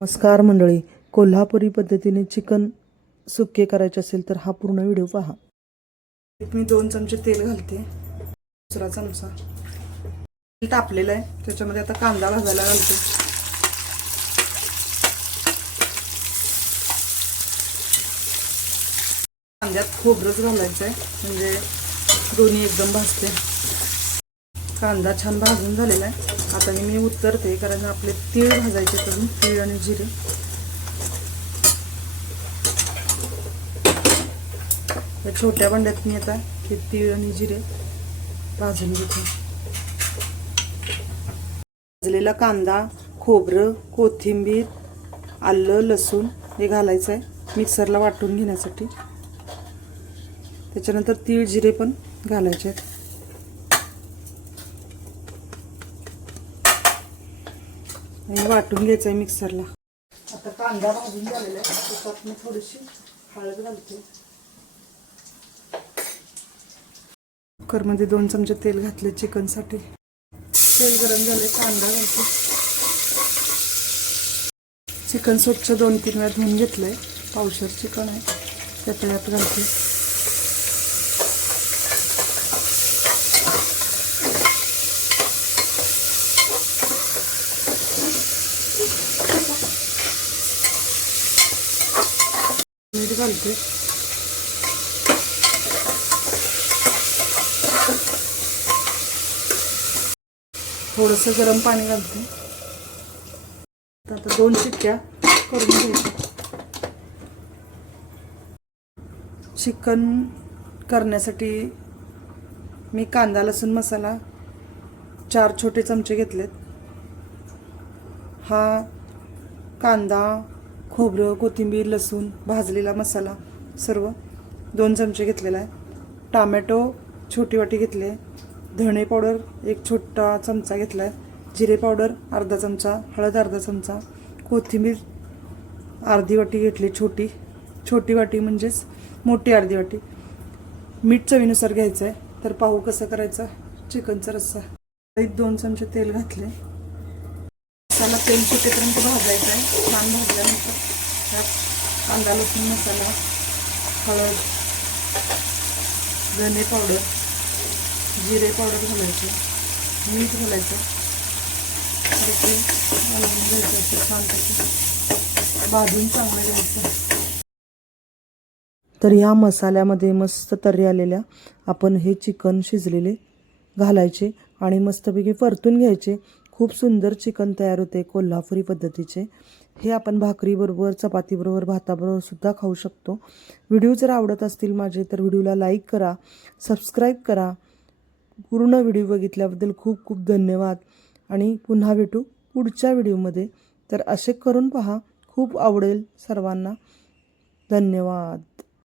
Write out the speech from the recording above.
नमस्कार मंडळी. कोल्हापुरी पद्धतीने चिकन सुक्के करायचे असेल तर हा पूर्ण व्हिडिओ पहा. मी दोन चमचे तेल घालते. दुसरा चमचा. तेल तापलेलं आहे. त्याच्यामध्ये आता कांदा भाजायला घालते. कांद्यात खोबरंच घालायचं आहे म्हणजे दोन्ही एकदम भाजते. कांदा छान भाजून झालेला आहे. आता हे मी उतरते कारण आपले तीळ भाजायचे करून तीळ आणि जिरे. या छोट्या भांड्यात मी आता हे तीळ आणि जिरे भाजून घेते. भाजलेला कांदा खोबरं कोथिंबीर आलं लसूण हे घालायचं आहे मिक्सरला वाटून घेण्यासाठी. त्याच्यानंतर तीळ जिरे पण घालायचे आहेत. वाटून घ्यायचं आहे मिक्सरला. आता कांदा भाजून झालेला आहे. त्याच्यात मी थोडीशी हळद घालते. कुकरमध्ये दोन चमचे तेल घातले चिकनसाठी. तेल गरम झाले कांदा घालते. चिकन स्वच्छ दोन तीन वेळा धुवून घेतलंय. पावशर चिकन आहे. त्यात घालते. घालते. थोडंसं गरम पाणी घालते. आता दोन चिक्क्या करून घ्यायच्या. चिकन करण्यासाठी मी कांदा लसूण मसाला चार छोटे चमचे घेतलेत. हा कांदा खोबरं कोथिंबीर लसूण भाजलेला मसाला सर्व दोन चमचे घेतलेला आहे. टामॅटो छोटी वाटी घेतली आहे. धणे पावडर एक छोटा चमचा घेतला आहे. जिरे पावडर अर्धा चमचा हळद अर्धा चमचा कोथिंबीर अर्धी वाटी घेतली छोटी. छोटी वाटी म्हणजेच मोठी अर्धी वाटी. मीठ चवीनुसार घ्यायचं आहे तर पाहू कसं करायचं? चिकनचा रस्सा. एक दोन चमचे तेल घातले. मसाला तेल सुटेपर्यंत भाजायचं आहे. छान भाजल्यानंतर त्यात कांदा लसूण मसाला हळद धने पावडर जिरे पावडर घालायचे मीठ घालायचं. आणि घालून घ्यायचं असं छानपैकी भाजून चांगलं घ्यायचं. तर ह्या मसाल्यामध्ये मस्त तर्री आलेल्या. आपण हे चिकन शिजलेले घालायचे आणि मस्तपैकी परतून घ्यायचे. खूप सुंदर चिकन तयार होते कोल्हापुरी पद्धतीचे. हे आपण भाकरीबरोबर चपातीबरोबर भाताबरोबर सुद्धा खाऊ शकतो. व्हिडिओ जर आवडत असतील माझे तर व्हिडिओला लाईक करा सबस्क्राईब करा. पूर्ण व्हिडिओ बघितल्याबद्दल खूप खूप धन्यवाद. आणि पुन्हा भेटू पुढच्या व्हिडिओमध्ये. तर असे करून पहा खूप आवडेल सर्वांना. धन्यवाद.